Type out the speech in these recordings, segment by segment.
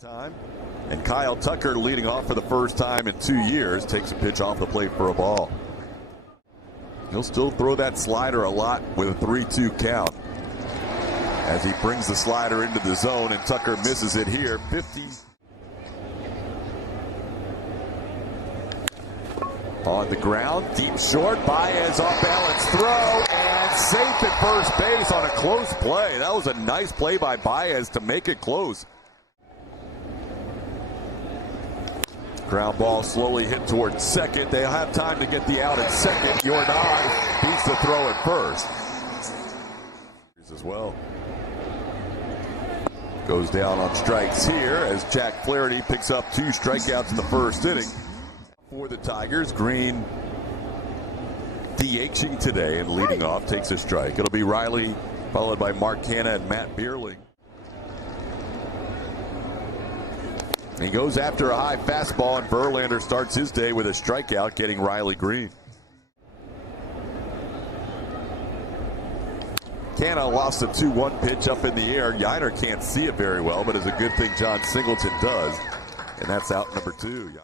Time. And Kyle Tucker, leading off for the first time in 2 years, takes a pitch off the plate for a ball. He'll still throw that slider a lot with a 3-2 count as he brings the slider into the zone, and Tucker misses it here. 50 on the ground, deep short. Baez off balance throw and safe at first base on a close play. That was a nice play by Baez to make it close. Ground ball slowly hit towards second. They'll have time to get the out at second. Yordan beats the throw at first. As well. Goes down on strikes here as Jack Flaherty picks up 2 strikeouts in the first inning. For the Tigers, Green DHing today and leading off takes a strike. It'll be Riley followed by Mark Hanna and Matt Beerling. He goes after a high fastball, and Verlander starts his day with a strikeout, getting Riley Green. Canna lost a 2-1 pitch up in the air. Yiner can't see it very well, but it's a good thing John Singleton does. And that's out number 2.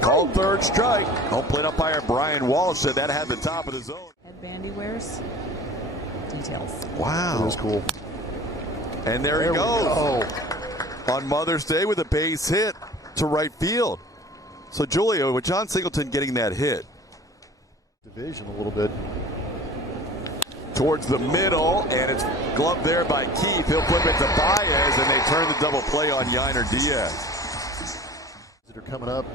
Called third strike. Home plate umpire Brian Walsh said that had the top of the zone. Headband he wears. Details. Wow. That was cool. And there he goes. On Mother's Day with a base hit to right field. So, Julia, with John Singleton getting that hit. Division a little bit. Towards the middle, and it's gloved there by Keith. He'll flip it to Baez, and they turn the double play on Yiner Diaz. That are coming up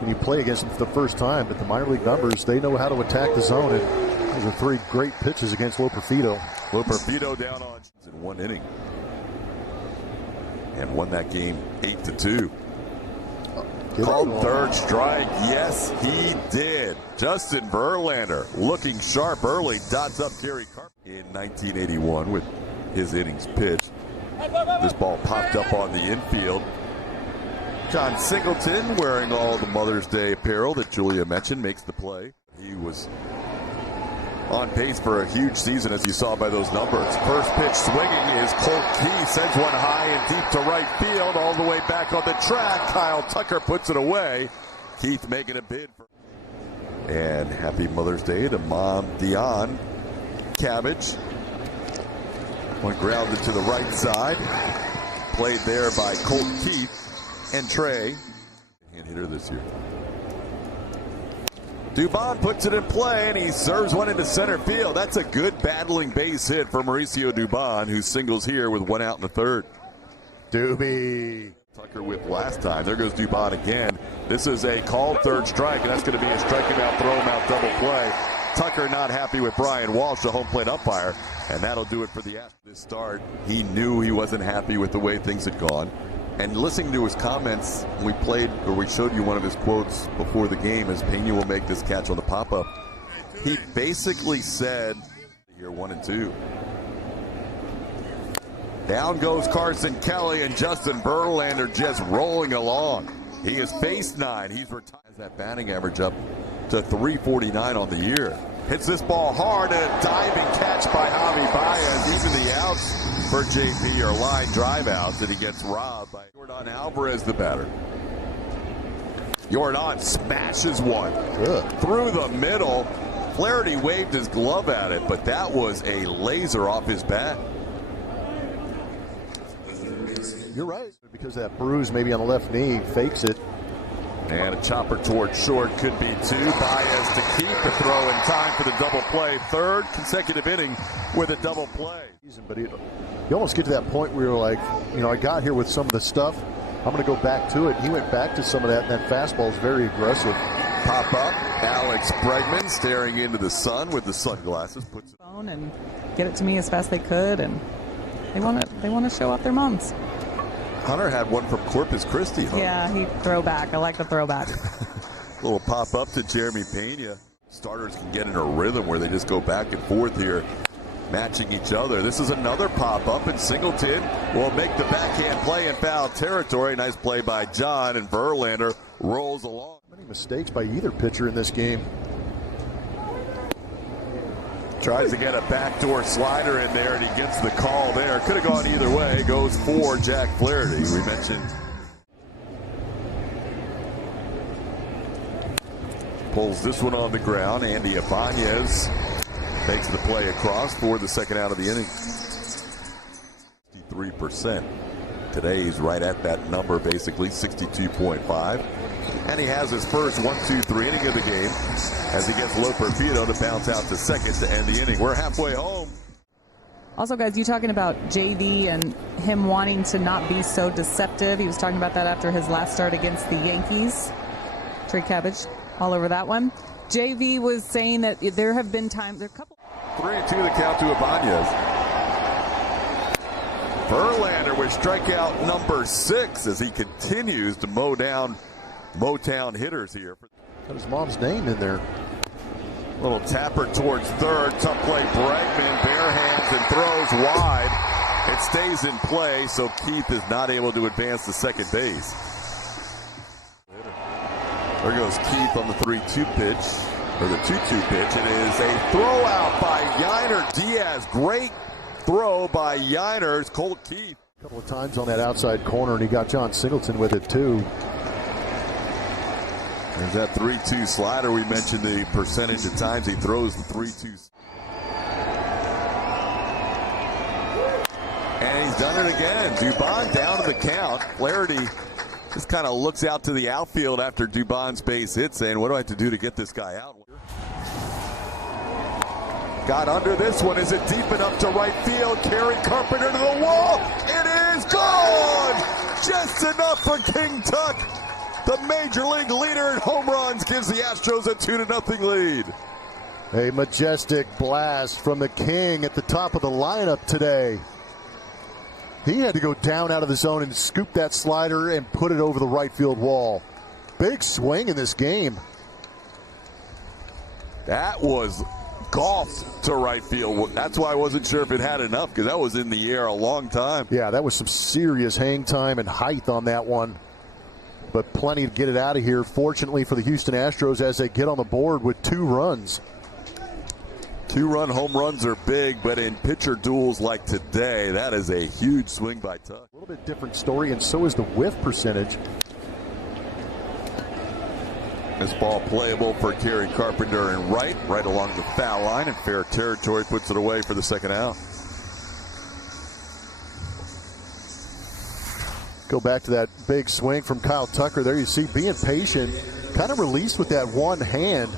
when you play against them for the first time, but the minor league numbers, they know how to attack the zone. And those are 3 great pitches against Loperfido. Loperfido down on in 1 inning and won that game 8-2. Called third strike. Yes, he did. Justin Verlander looking sharp early, dots up Gary Carpenter in 1981 with his innings pitched. This ball popped up on the infield. John Singleton, wearing all the Mother's Day apparel that Julia mentioned, makes the play. He was on pace for a huge season, as you saw by those numbers. First pitch swinging is Colt Keith, sends one high and deep to right field, all the way back on the track. Kyle Tucker puts it away. Keith making a bid. And happy Mother's Day to Mom Dion Cabbage. One grounded to the right side. Played there by Colt Keith and Trey. And hitter this year. Dubon puts it in play, and he serves one into center field. That's a good battling base hit for Mauricio Dubon, who singles here with 1 out in the 3rd. Doobie. Tucker whipped last time. There goes Dubon again. This is a called 3rd strike, and that's going to be a strike him out, throw him out double play. Tucker not happy with Brian Walsh, the home plate umpire, and that'll do it for the Astros. This start, he knew he wasn't happy with the way things had gone. And listening to his comments, we showed you one of his quotes before the game as Pena will make this catch on the pop-up. He basically said, here 1 and 2. Down goes Carson Kelly, and Justin Verlander just rolling along. He is face 9. He's retired. That batting average up to 349 on the year. Hits this ball hard, and a diving catch by Javi Baez. Even the outs for JP are line drive outs, and he gets robbed by Yordan Alvarez, the batter. Yordan smashes one through the middle. Flaherty waved his glove at it, but that was a laser off his bat. You're right, because that bruise maybe on the left knee fakes it. And a chopper towards short could be 2. Baez to keep the throw in time for the double play. 3rd consecutive inning with a double play. But you almost get to that point where you're like, I got here with some of the stuff. I'm going to go back to it. He went back to some of that, and that fastball is very aggressive. Pop up. Alex Bregman staring into the sun with the sunglasses. Puts it on and get it to me as fast as they could, and they want to show off their moms. Hunter had one from Corpus Christi. Huh? Yeah, he throwback. I like the throwback. Little pop up to Jeremy Pena. Starters can get in a rhythm where they just go back and forth here, matching each other. This is another pop up, and Singleton will make the backhand play in foul territory. Nice play by John, and Verlander rolls along. Many mistakes by either pitcher in this game. Tries to get a backdoor slider in there, and he gets the call there. Could have gone either way. Goes for Jack Flaherty. We mentioned. Pulls this one on the ground. Andy Ibanez makes the play across for the second out of the inning. 63%. Today he's right at that number, basically 62.5. And he has his first 1-2-3 inning of the game as he gets Loperfido to bounce out to second to end the inning. We're halfway home. Also, guys, you talking about JD and him wanting to not be so deceptive. He was talking about that after his last start against the Yankees. Trey Cabbage all over that one. JV was saying that there have been times, there are a couple. 3-2 the count to Ibanez. Verlander with strikeout number 6 as he continues to mow down Motown hitters here. Got his mom's name in there. Little tapper towards third. Tough play. Bregman bare hands and throws wide. It stays in play, so Keith is not able to advance to second base. There goes Keith on the 3-2 pitch, or the 2-2 pitch. It is a throw out by Yiner Diaz. Great throw by Yiners. Colt Keith. A couple of times on that outside corner, and he got John Singleton with it too. There's that 3-2 slider. We mentioned the percentage of times he throws the 3-2. And he's done it again. Dubon down to the count. Flaherty just kind of looks out to the outfield after Dubon's base hit, saying, what do I have to do to get this guy out? Got under this one. Is it deep enough to right field? Kerry Carpenter to the wall. It is gone! Just enough for King Tuck. The major league leader in home runs gives the Astros a 2-0 lead. A majestic blast from the King at the top of the lineup today. He had to go down out of the zone and scoop that slider and put it over the right field wall. Big swing in this game. That was golfed to right field. That's why I wasn't sure if it had enough, because that was in the air a long time. Yeah, that was some serious hang time and height on that one. But plenty to get it out of here, fortunately for the Houston Astros, as they get on the board with 2 runs. 2-run home runs are big, but in pitcher duels like today, that is a huge swing by Tuck. A little bit different story, and so is the whiff percentage. This ball playable for Kerry Carpenter and right along the foul line, and fair territory puts it away for the second out. Go back to that big swing from Kyle Tucker. There you see being patient, kind of released with that one hand.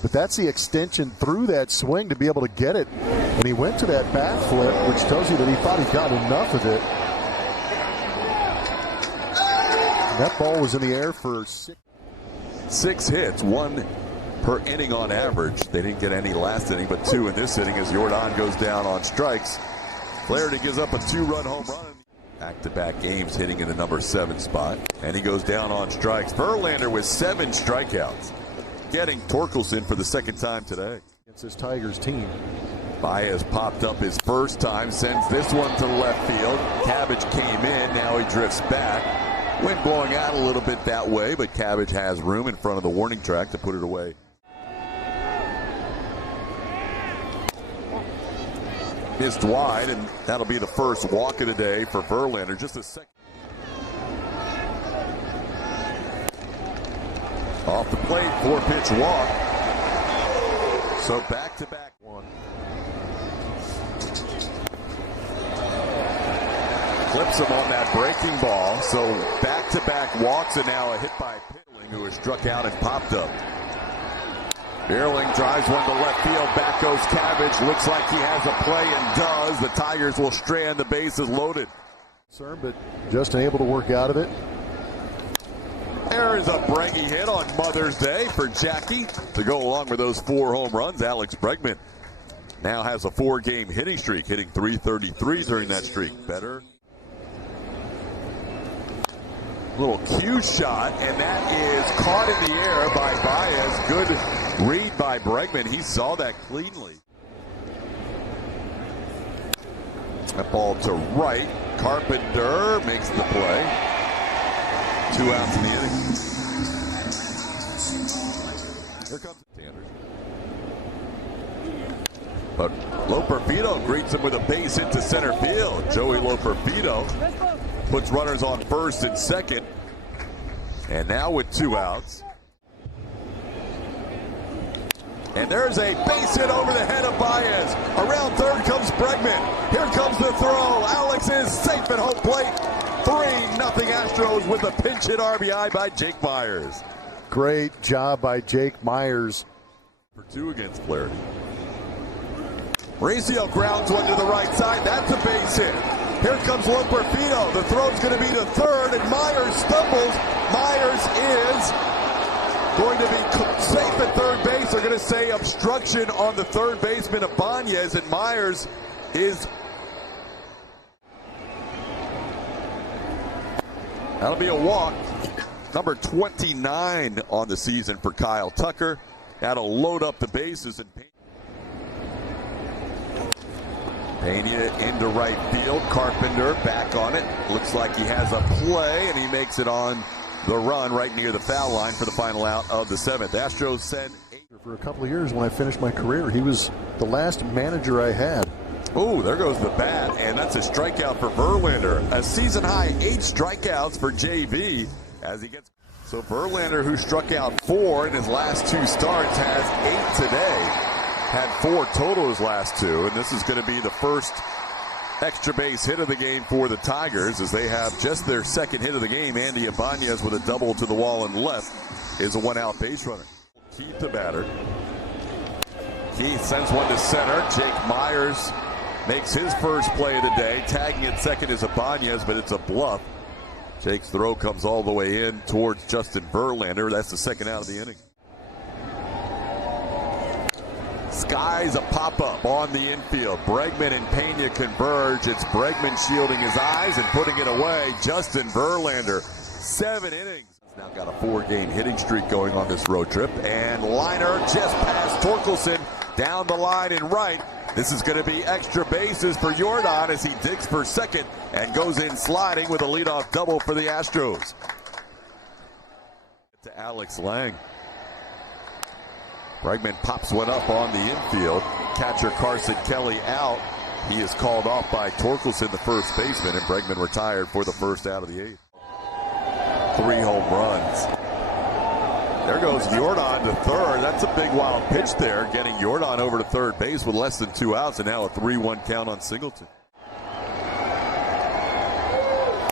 But that's the extension through that swing to be able to get it. And he went to that bat flip, which tells you that he thought he got enough of it. And that ball was in the air for 6 hits, 1 per inning on average. They didn't get any last inning, but 2 in this inning as Jordan goes down on strikes. Flaherty gives up a 2-run home run. Back-to-back games hitting in the number 7 spot. And he goes down on strikes. Verlander with 7 strikeouts. Getting Torkelson for the second time today. Against this Tigers team. Baez popped up his first time, sends this one to the left field. Cabbage came in, now he drifts back. Wind blowing out a little bit that way, but Cabbage has room in front of the warning track to put it away. Missed wide, and that'll be the first walk of the day for Verlander. Just a second. Off the plate, 4-pitch walk. So back-to-back one. Clips him on that breaking ball. So back-to-back walks, and now a hit by Pittling, who was struck out and popped up. Beerling drives one to left field. Back goes Cabbage. Looks like he has a play and does. The Tigers will strand. The base is loaded. But just unable to work out of it. There is a Breggy hit on Mother's Day for Jackie to go along with those 4 home runs. Alex Bregman now has a 4-game hitting streak, hitting .333 during that streak. Better. Little cue shot, and that is caught in the air by Baez. Good read by Bregman. He saw that cleanly. That ball to right. Carpenter makes the play. 2 outs in the inning. Here comes Sanders. But Loperfido greets him with a base hit to center field. Joey Loperfido puts runners on first and second. And now with 2 outs. And there's a base hit over the head of Baez. Around third comes Bregman. Here comes the throw. Alex is safe at home plate. 3-0 Astros with a pinch hit RBI by Jake Myers. Great job by Jake Myers. For 2 against Flaherty. Mauricio grounds one to the right side. That's a base hit. Here comes Loperfido. The throw's going to be to third, and Myers stumbles. Myers is going to be safe at third base. They're going to say obstruction on the third baseman Ibanez, and Myers is. That'll be a walk. Number 29 on the season for Kyle Tucker. That'll load up the bases. And Pena into right field. Carpenter back on it. Looks like he has a play, and he makes it on the run right near the foul line for the final out of the 7th. Astros send 8. For a couple of years when I finished my career, he was the last manager I had. Oh, there goes the bat, and that's a strikeout for Verlander. A season-high 8 strikeouts for JV as he gets. So Verlander, who struck out 4 in his last 2 starts, has 8 today. Had 4 total his last 2, and this is going to be the first extra base hit of the game for the Tigers as they have just their second hit of the game. Andy Ibanez with a double to the wall and left is a 1-out base runner. Keith the batter. Keith sends one to center. Jake Myers makes his first play of the day. Tagging at second is Ibanez, but it's a bluff. Jake's throw comes all the way in towards Justin Verlander. That's the second out of the inning. Skies a pop-up on the infield. Bregman and Pena converge. It's Bregman shielding his eyes and putting it away. Justin Verlander, 7 innings. He's now got a 4-game hitting streak going on this road trip. And liner just past Torkelson down the line and right. This is going to be extra bases for Jordan as he digs for second and goes in sliding with a leadoff double for the Astros. To Alex Lang. Bregman pops one up on the infield. Catcher Carson Kelly out. He is called off by Torkelson, the first baseman, and Bregman retired for the first out of the 8th. 3 home runs. There goes Jordan to third. That's a big wild pitch there, getting Jordan over to third base with less than 2 outs, and now a 3-1 count on Singleton.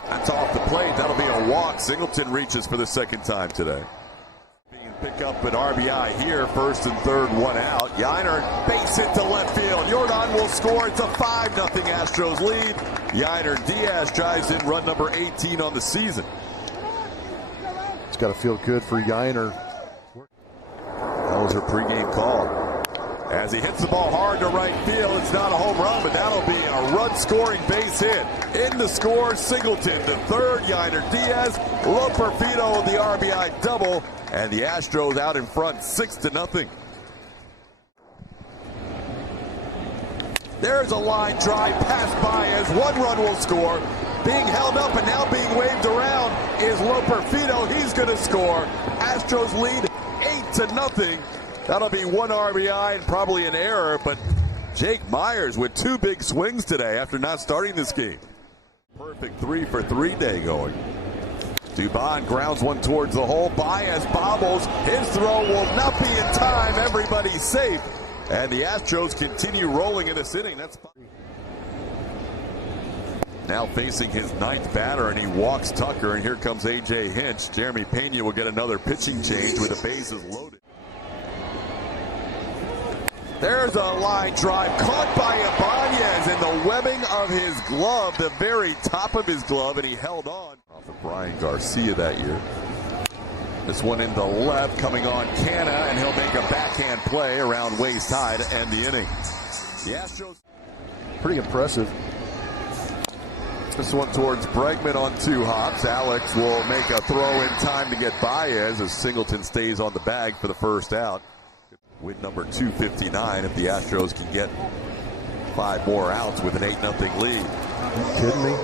That's off the plate. That'll be a walk. Singleton reaches for the second time today. Pick up an RBI here, first and third, 1 out. Yiner base hit to left field. Jordan will score. It's a 5-0 Astros lead. Yiner Diaz drives in run number 18 on the season. It's got to feel good for Yiner. That was her pregame call. As he hits the ball hard to right field, it's not a home run, but that'll be a run-scoring base hit. In the score, Singleton to third. Yiner Diaz, Loperfido the RBI double. And the Astros out in front 6-0. There's a line drive past Baez. 1 run will score. Being held up and now being waved around is Loperfido. He's going to score. Astros lead 8-0. That'll be 1 RBI and probably an error, but Jake Myers with 2 big swings today after not starting this game. Perfect 3-for-3 day going. Dubon grounds one towards the hole. Baez bobbles. His throw will not be in time. Everybody's safe. And the Astros continue rolling in this inning. That's now facing his 9th batter, and he walks Tucker. And here comes A.J. Hinch. Jeremy Pena will get another pitching change with the bases loaded. There's a line drive caught by Ibanez in the webbing of his glove, the very top of his glove, and he held on. Off of Brian Garcia that year. This one in the left, coming on Canna, and he'll make a backhand play around waist high to end the inning. The Astros. Pretty impressive. This one towards Bregman on 2 hops. Alex will make a throw in time to get Baez as Singleton stays on the bag for the first out. Win number 259 if the Astros can get 5 more outs with an 8-0 lead. Are you kidding me?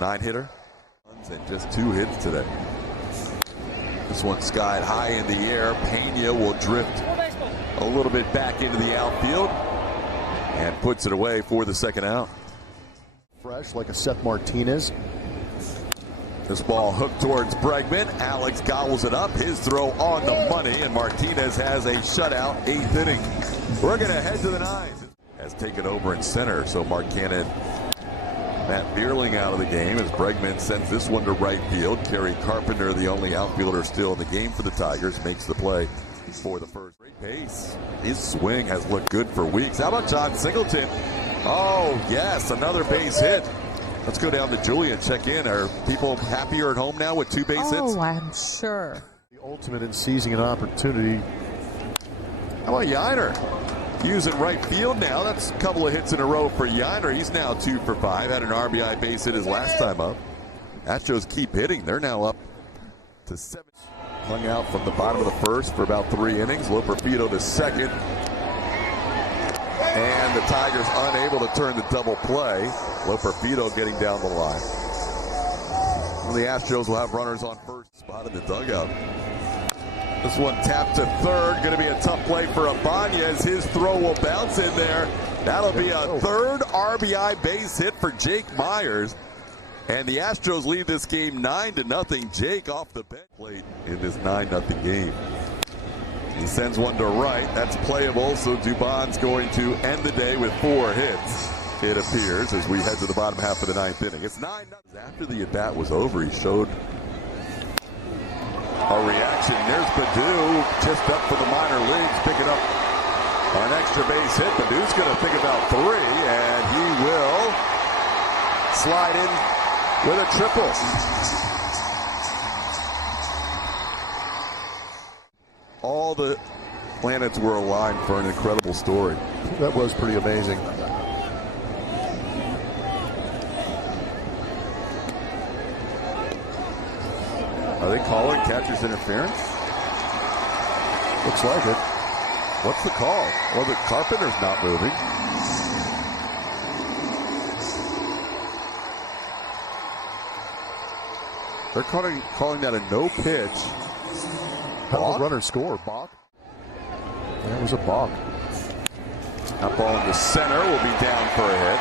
9-hitter. And just 2 hits today. This one skied high in the air. Pena will drift a little bit back into the outfield. and puts it away for the second out. Fresh like a Seth Martinez. This ball hooked towards Bregman. Alex gobbles it up. His throw on the money, and Martinez has a shutout 8th inning. We're going to head to the ninth. Has taken over in center, so Mark Cannon, Matt Bierling out of the game as Bregman sends this one to right field. Kerry Carpenter, the only outfielder still in the game for the Tigers, makes the play for the first. Great pace. His swing has looked good for weeks. How about John Singleton? Oh, yes, another base hit. Let's go down to Julia and check in. Are people happier at home now with 2 base hits? Oh, I'm sure. The ultimate in seizing an opportunity. How about Yiner? Using right field now. That's a couple of hits in a row for Yiner. He's now 2 for 5. Had an RBI base hit his last time up. Astros keep hitting. They're now up to 7. Hung out from the bottom of the first for about 3 innings. Loperfido to second. And the Tigers unable to turn the double play. Loperfido getting down the line. Well, the Astros will have runners on first spot in the dugout. This one tapped to third. Going to be a tough play for Ibanez. His throw will bounce in there. That'll be a third RBI base hit for Jake Myers. And the Astros lead this game 9-0. Jake off the bench played in this 9-0 game. He sends one to right. That's playable, so Dubon's going to end the day with 4 hits, it appears, as we head to the bottom half of the 9th inning. It's 9-0. After the at-bat was over, he showed a reaction. There's Baddoo, just up for the minor leagues, picking up an extra base hit. Badoo's going to think about 3, and he will slide in with a triple. All the planets were aligned for an incredible story. That was pretty amazing. Are they calling catcher's interference? Looks like it. What's the call? Well, the Carpenter's not moving. They're calling that a no pitch. How did the runner score? Balk? That was a balk. That ball in the center will be down for a hit.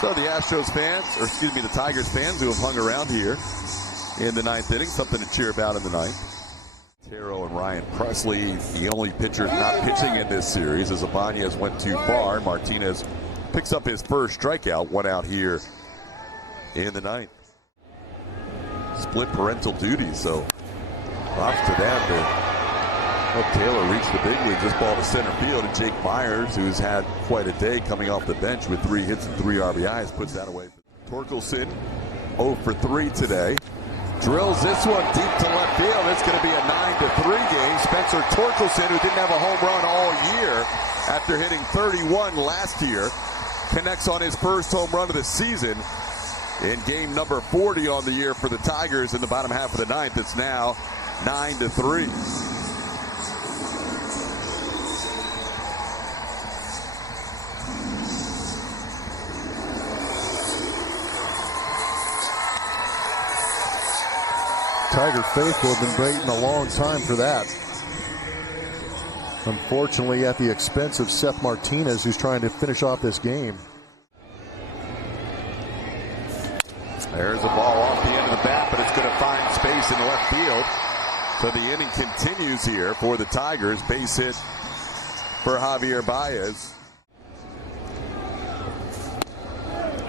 So the Astros fans, or excuse me, the Tigers fans who have hung around here in the 9th inning, something to cheer about in the 9th. Taro and Ryan Presley, the only pitchers not pitching in this series as Ibanez went too far. Martinez picks up his first strikeout, 1 out here in the 9th. Split parental duties, so props to them to help Taylor reach the big league. This ball to center field, and Jake Myers, who's had quite a day coming off the bench with 3 hits and 3 RBIs, puts that away. Torkelson 0 for 3 today. Drills this one deep to left field. It's going to be a 9-3 game. Spencer Torkelson, who didn't have a home run all year after hitting 31 last year, connects on his first home run of the season in game number 40 on the year for the Tigers in the bottom half of the 9th. It's now 9-3. Tiger faithful have been waiting a long time for that. Unfortunately, at the expense of Seth Martinez, who's trying to finish off this game. There's a ball off the end of the bat, but it's going to find space in the left field. So the inning continues here for the Tigers. Base hit for Javier Baez.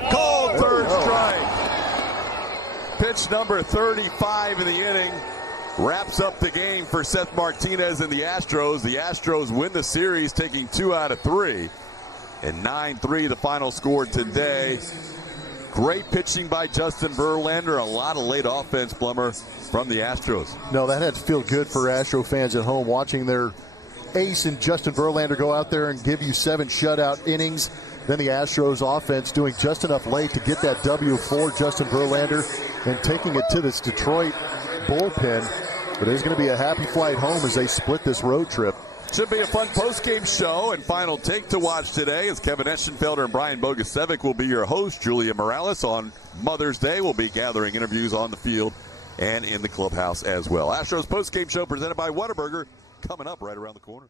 Called third strike. Pitch number 35 in the inning wraps up the game for Seth Martinez and the Astros. The Astros win the series, taking 2 out of 3. And 9-3 the final score today. Great pitching by Justin Verlander. A lot of late offense, Blummer, from the Astros. No, that had to feel good for Astro fans at home, watching their ace and Justin Verlander go out there and give you 7 shutout innings. Then the Astros offense doing just enough late to get that W for Justin Verlander and taking it to this Detroit bullpen. But it's going to be a happy flight home as they split this road trip. Should be a fun post-game show and final take to watch today as Kevin Eschenfelder and Brian Bogusevic will be your host. Julia Morales on Mother's Day will be gathering interviews on the field and in the clubhouse as well. Astros post-game show presented by Whataburger coming up right around the corner.